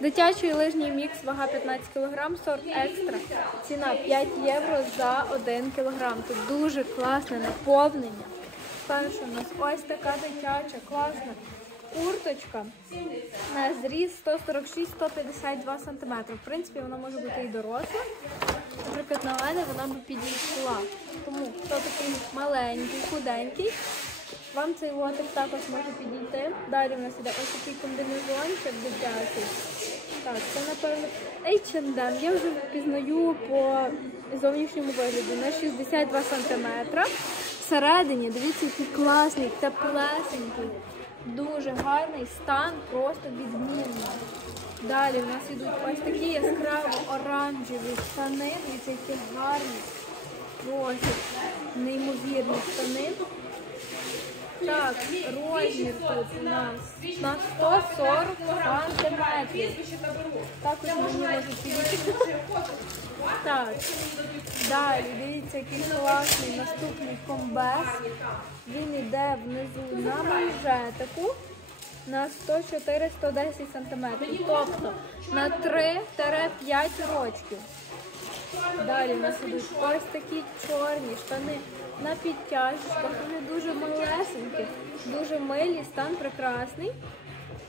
Дитячий лижній мікс, вага 15 кг, сорт екстра. Ціна 5 євро за 1 кг. Тут дуже класне наповнення. Перше у нас ось така дитяча, класна курточка на зріз 146-152 см. В принципі, вона може бути і доросла. Наприклад, на мене вона би підійшла. Тому хто такий маленький, худенький, вам цей лотик також може підійти. Далі в нас іде ось такий комбінезончик дитячий. Так, це напевно H&M. Я вже впізнаю по зовнішньому вигляду на 62 см. Всередині, дивіться, який класний, теплесенький, дуже гарний стан, просто відмінний. Далі в нас йдуть ось такі яскраво оранжеві штани, дивіться, які гарні, просто неймовірні штани. Так, розмір тут у нас на 140 сантиметрів. Також мені можуть підійти. Так, далі, дивіться, який класний наступний комбез. Він йде внизу на манжетику на 104-110 сантиметрів. Тобто на 3-5 рочків. Далі у нас ідуть ось такі чорні штани на підтяжечках. Вони дуже дуже милі, стан прекрасний.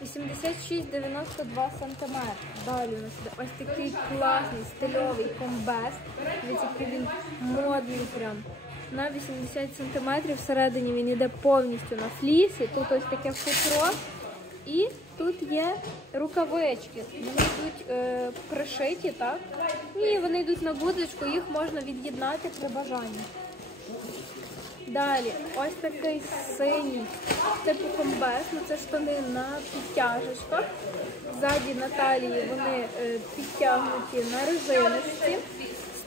86-92 см. Далі у нас ось такий класний стильовий комбез. Дивіться, він модний прям. На 80 см всередині він йде повністю на флісі. Тут ось таке футро. І тут є рукавички. Вони йдуть е, пришиті, так? І вони йдуть на будочку, їх можна від'єднати при бажанні. Далі, ось такий синій типу комбез, ну це штани на підтяжечках. Ззаді на талії вони е, підтягнуті на резиночці.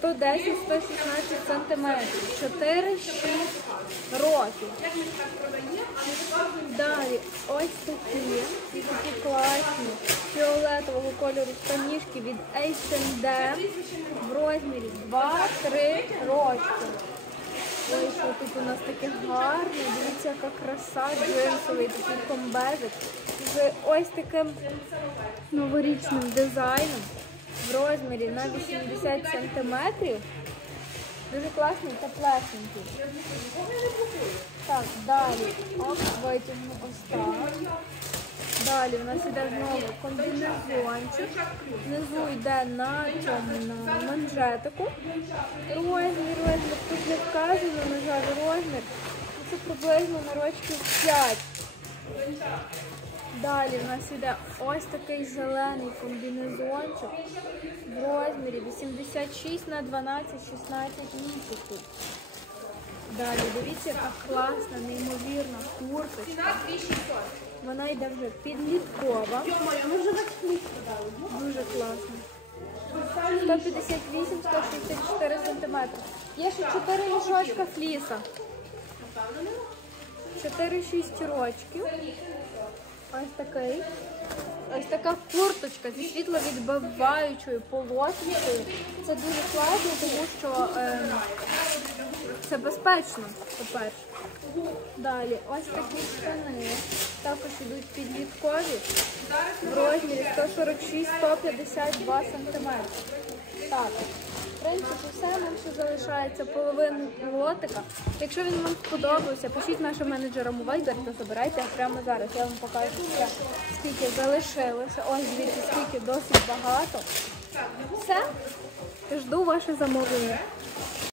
110-116 сантиметрів, 4-6 років. Далі ось такі, такі класні фіолетового кольору штанішки від H&M в розмірі 2-3 рочки. Що тут у нас таке гарне, дивіться, яка краса, джинсовий такий комбезик. З ось таким новорічним дизайном в розмірі на 80 сантиметрів. Дуже класний та плесенький. Так, далі. Оп, витягну ось. Далі в нас іде знову комбінезончик. Внизу йде на цьому манжетику. Розмір, розмір. Тут не вказано, на жаль, розмір. Це приблизно на рочків 5. Далі в нас іде ось такий зелений комбінезончик в розмірі 86 на 12-16 місяців. Далі дивіться, яка класна, неймовірна курточка. Вона йде вже підліткова. Дуже класна. 158-164 см. Є ще 4 мішочка фліса. 4-6 рочків. Такий. Ось така курточка зі світловідбиваючою полосочкою. Це дуже класно, тому що ем, це безпечно, по-перше. Далі ось такі штани. Також йдуть підліткові в розмірі 146-152 см. Так, принципі, все нам ще залишається половину лотика. Якщо він вам сподобався, пишіть нашим менеджерам у Viber та забирайте прямо зараз. Я вам покажу, скільки залишилося. Ось дивіться, скільки досить багато. Все, жду ваше замовлення.